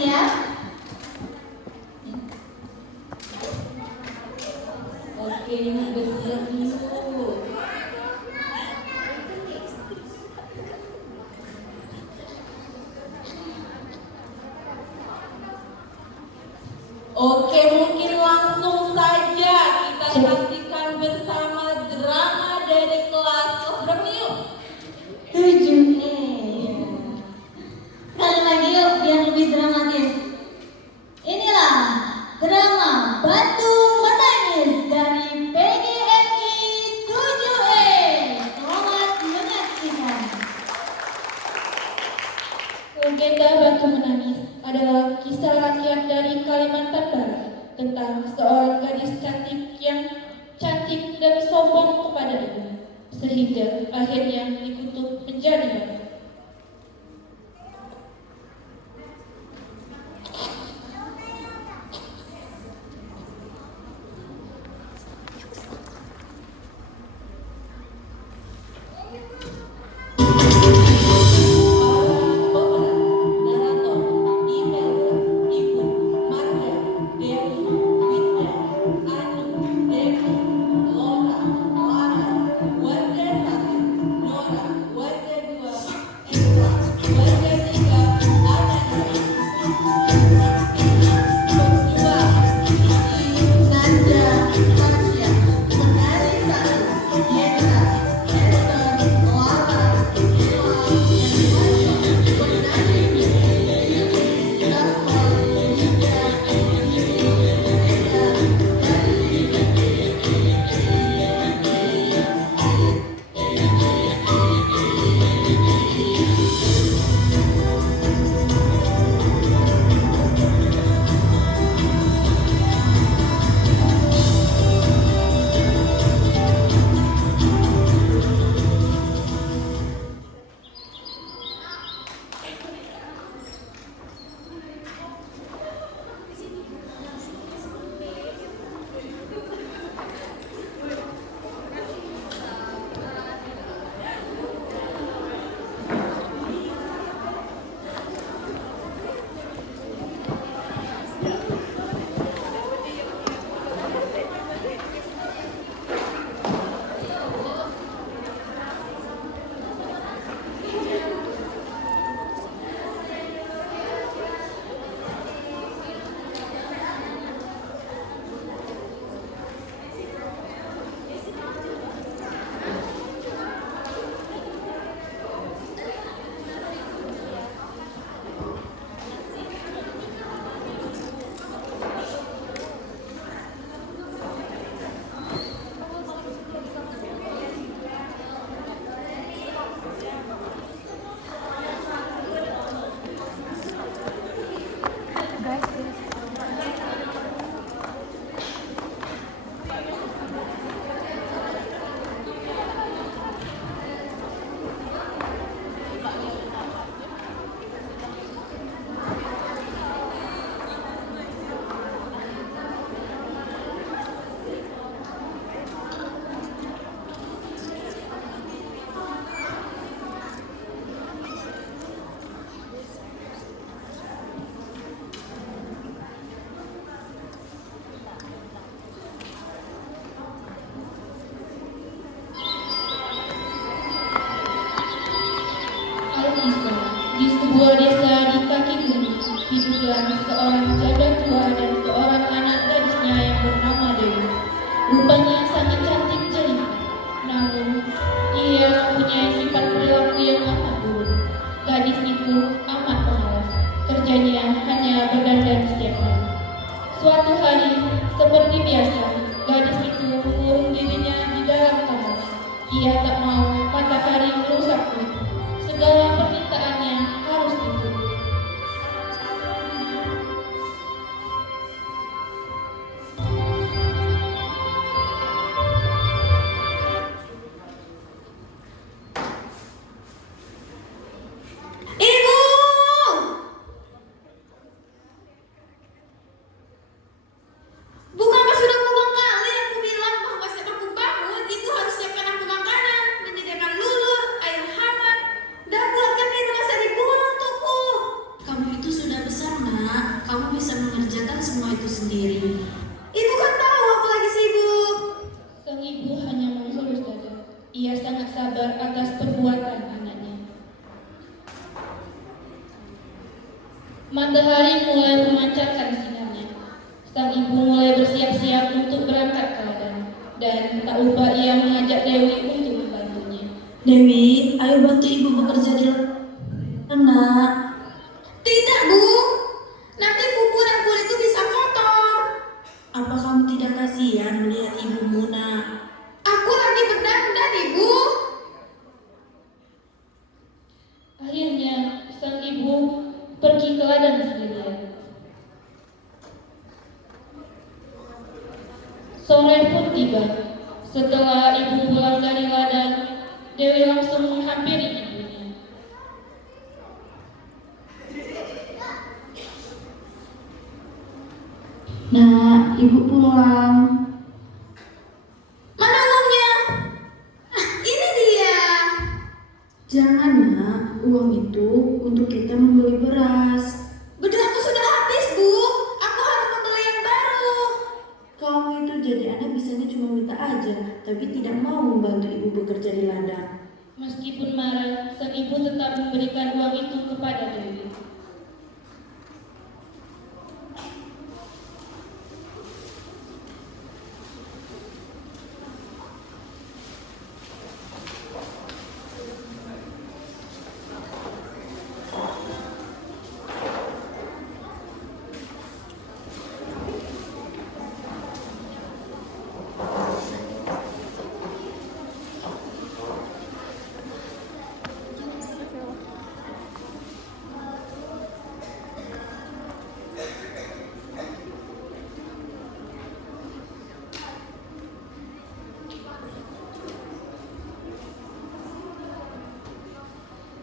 siap? Oke, bersiap dulu. Oke, mungkin langsung saja kita saksikan bersama drama dari kelas berapa yuk? 7E. Sekali lagi yuk, biar lebih dramatis. Inilah drama Batu Menangis dari PGMI 7E. Selamat menyaksikan. Legenda Batu Menangis adalah kisah rakyat dari Kalimantan Barat tentang seorang gadis cantik yang cantik dan sombong kepada ibu, sehingga akhirnya dikutuk menjadi batu. Nanda, Tasya, Menari Satu, Yendra, Esther, Lara, Ella, Hermanto, Menari Yudi, Gaspar, Yuda, Yudi, Eda, Dali. Al-Isa, di sebuah desa di kaki gunung, hiduplah seorang janda tua dan seorang anak gadisnya yang bernama Dewi. Rupanya sangat cantik jelita, namun ia mempunyai sifat perilaku yang amat buruk. Gadis itu amat pemalas, kerjanya hanya berdandan setiap hari. Suatu hari, seperti biasa, gadis itu mengurung dirinya di dalam kamar. Ia tak mau matahari merusak kulit. Segala permintaannya harus dituruti. Ibu! Bukankah sudah Dan tak lupa ia mengajak Dewi untuk membantunya. Dewi, ayo bantu ibu bekerja di ladang. Tidak, Bu. Nanti kuku dan kulitku bisa kotor. Apa kamu tidak kasihan melihat ibumu, Nak? Aku lagi berdandan, Ibu. Akhirnya sang ibu pergi ke ladang sendirian. Sore pun tiba. Setelah ibu pulang dari ladang, Dewi langsung menghampiri ibunya. Nak, ibu pulang. Mana uangnya? Ah, ini dia. Jangan, Nak. Uang itu untuk kita membeli beras. Beras aku sudah habis, Bu. Aku harus membeli yang baru. Kamu itu jadi anak bisanya cuma minta aja, tapi tidak mau membantu ibu bekerja di ladang. Meskipun marah, sang ibu tetap memberikan uang itu kepada Dewi.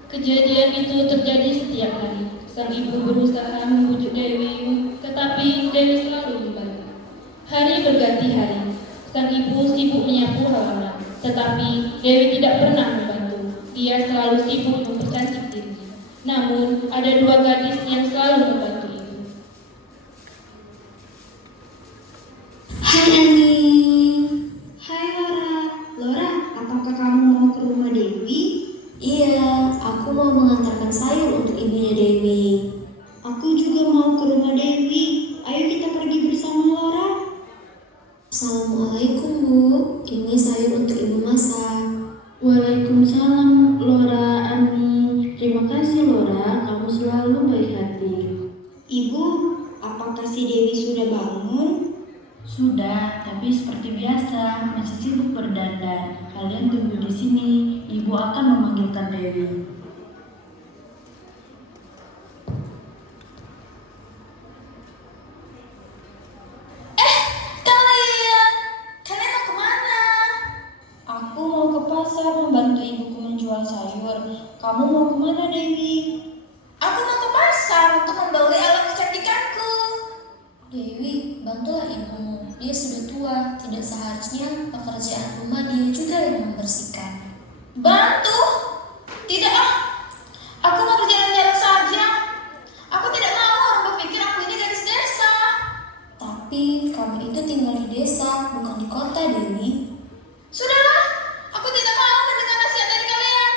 Kejadian itu terjadi setiap hari. Sang ibu berusaha membujuk Dewi, tetapi Dewi selalu membantah. Hari berganti hari. Sang ibu sibuk menyapu halaman, tetapi Dewi tidak pernah membantu. Ia selalu sibuk mempercantik dirinya. Namun, ada dua gadis yang selalu membantu ibu. Hai Ani. Hai Laura. Laura, apakah kamu mau ke rumah Dewi? Iya, aku mau mengantarkan sayur untuk ibunya Dewi. Aku juga mau ke rumah Dewi. Ayo kita pergi bersama Laura. Assalamualaikum Bu, ini sayur untuk ibu masak. Waalaikumsalam, Laura, Ani. Terima kasih, Laura. Kamu selalu baik hati. Ibu, apakah si Dewi sudah bangun? Sudah, tapi seperti biasa masih sibuk berdandan. Kalian tunggu di sini. Ibu akan memanggilkan Dewi. Kalian mau kemana? Aku mau ke pasar membantu ibuku menjual sayur. Kamu mau kemana, Dewi? Aku mau ke pasar untuk membeli alat kecantikanku. Dewi, bantulah ibumu. Dia sudah tua, tidak seharusnya pekerjaan rumah dia juga yang membersihkan. Bantu? Tidak ah. Aku mau berjalan-jalan saja. Aku tidak mau orang berpikir aku ini gadis desa. Tapi kamu itu tinggal di desa, bukan di kota, Dewi. Sudahlah, aku tidak mau mendengar nasihat dari kalian.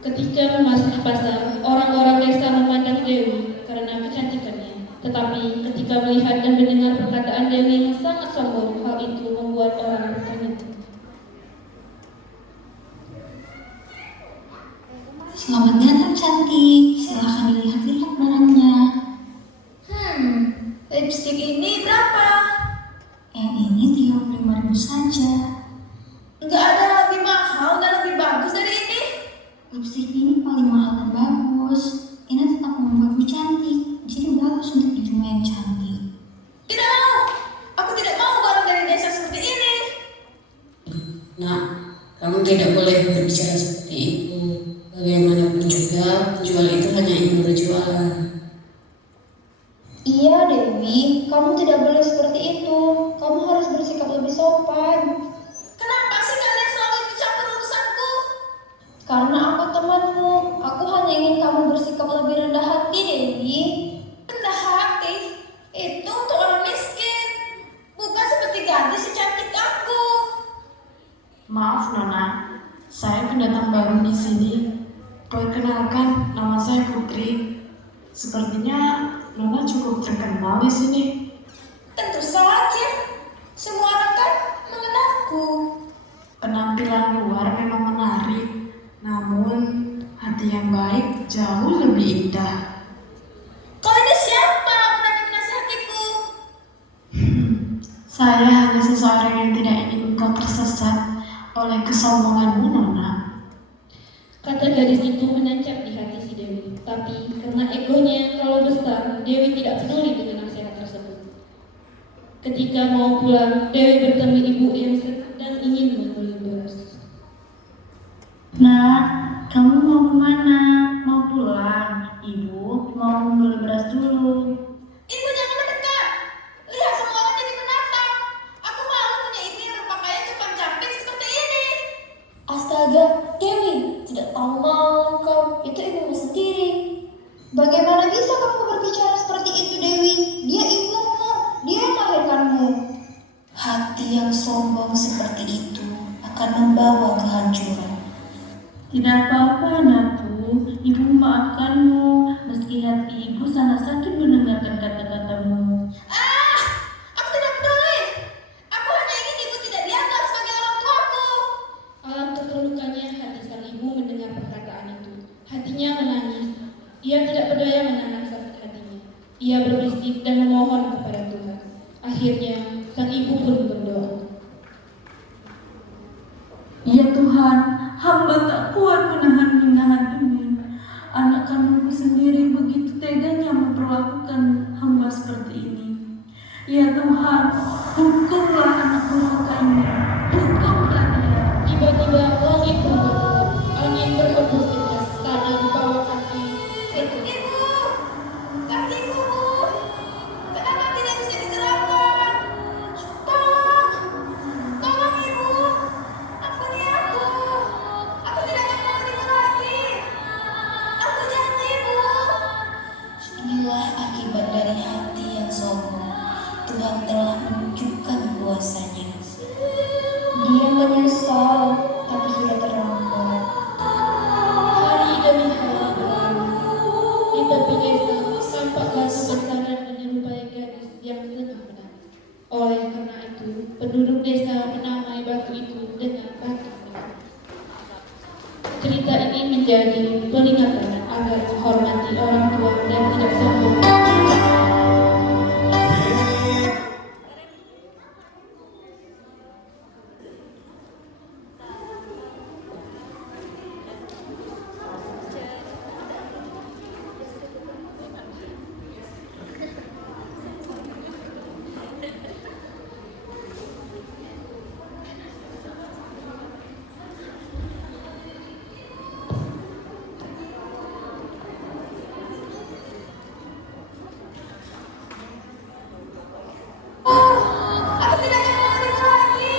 Ketika memasuki pasar, orang-orang desa memandang Dewi karena kecantikannya. Tetapi ketika melihat dan mendengar perkataan Dewi yang sangat sombong, hal itu membuat orang bertanya. Selamat datang cantik, silahkan dilihat-lihat barangnya. Lipstick ini berapa? Yang ini 35.000 saja. Nggak ada yang lebih mahal dan lebih bagus dari ini. Lipstick ini paling mahal dan bagus. Ini tetap membuatmu cantik, jadi bagus untuk ibu yang cantik. Tidak mau. Aku tidak mau barang dari desa seperti ini. Nak, kamu tidak boleh berbicara seperti itu. Bagaimanapun juga, penjual itu hanya ingin berjualan. Iya Dewi, kamu tidak boleh seperti itu. Kamu harus bersikap lebih sopan. Kenapa sih kalian selalu ikut campur urusanku? Karena aku temanmu, aku hanya ingin kamu bersikap lebih rendah hati Dewi. Rendah hati? Itu untuk orang miskin. Bukan seperti gadis secantik aku. Maaf Nona, saya pendatang baru di sini. Perkenalkan, nama saya Putri. Sepertinya Nona cukup terkenal di sini. Tentu saja. Semua orang kan mengenalku. Penampilan luar memang menarik, namun hati yang baik jauh lebih indah. Kau ini siapa berani menasihatiku? Saya hanya seseorang yang tidak ingin kau tersesat oleh kesombonganmu, Nona. Kata gadis itu menancap di hati si Dewi, tapi karena egonya yang terlalu besar, Dewi tidak peduli dengan nasihat tersebut. Ketika mau pulang, Dewi bertemu ibu yang sedang ingin membeli beras. Nak, kamu mau kemana? Mau pulang? Ibu mau membeli beras dulu. Ibu jangan mendekat. Lihat semua orang jadi menatap. Aku malu punya ibu yang berpakaian cepat cantik seperti ini. Astaga, Dewi, tidak tahu malu kau. Itu ibumu sendiri. Bagaimana bisa kamu berbicara seperti itu Dewi? Dia ibumu, dia yang melahirkanmu. Hati yang sombong seperti itu akan membawa kehancuran. Tidak apa-apa, anakku. Ibu memaafkanmu, meski hati ibu sangat sakit mendengarkan kata-katamu. Aku tidak peduli. Aku hanya ingin ibu tidak dianggap sebagai orang tuaku. Alangkah terlukanya hati sang ibu mendengar perkataan itu. Hatinya menangis. Ia tidak berdaya menahan sakit hatinya. Ia berbisik dan memohon kepada Tuhan. Akhirnya, sang ibu pun berdoa. Ya Tuhan, hamba tak kuat menahan hinaan ini. Anak kandungku sendiri begitu teganya memperlakukan hamba seperti ini. Ya Tuhan, hukumlah anak durhaka ini. Hukumlah dia. Tiba-tiba langit pun bergerak. Angin berhembus kencang. Tanah di bawah kaki Ibu, kakiku. Kenapa tidak bisa digerakkan? Tolong, tolong ibu. Ampuni aku. Aku tidak akan melakukan lagi. Aku janji ibu. Inilah akibat dari hati yang sombong. Tuhan telah menunjukkan kuasanya. Dia menyesal, tapi sudah terlambat. hari demi hari berlalu. Di tepi desa tampak batu besaran menyerupai gadis yang tengah menangis. Oleh karena itu, penduduk desa menamai batu itu dengan batu merah. Cerita ini menjadi peringatan agar menghormati orang tua dan tidak sombong. Aku tidak akan melakukan lagi.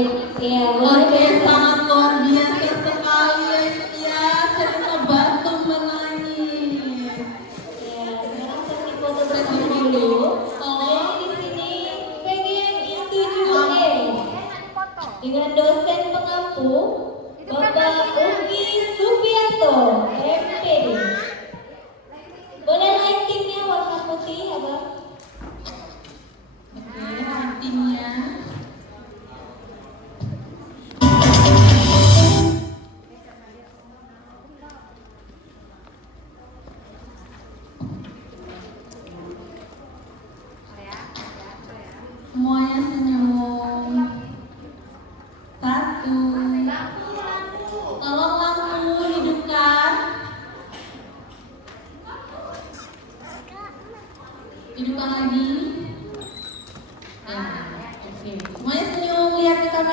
Oke, sangat luar biasa sekali ya. Saya bisa bantu menangis. Ya, sekarang saya foto bersama dulu. Saya di sini pengen interview dengan dosen pengampu Bapak Uki Supianto, MPD. Boleh lightingnya warna putih, Abang? Oke, lightingnya. Semuanya senyum. Satu. Tolong lampu hidupkan. Hidupkan lagi. Ya, oke. Semuanya senyum, lihat ke kamera.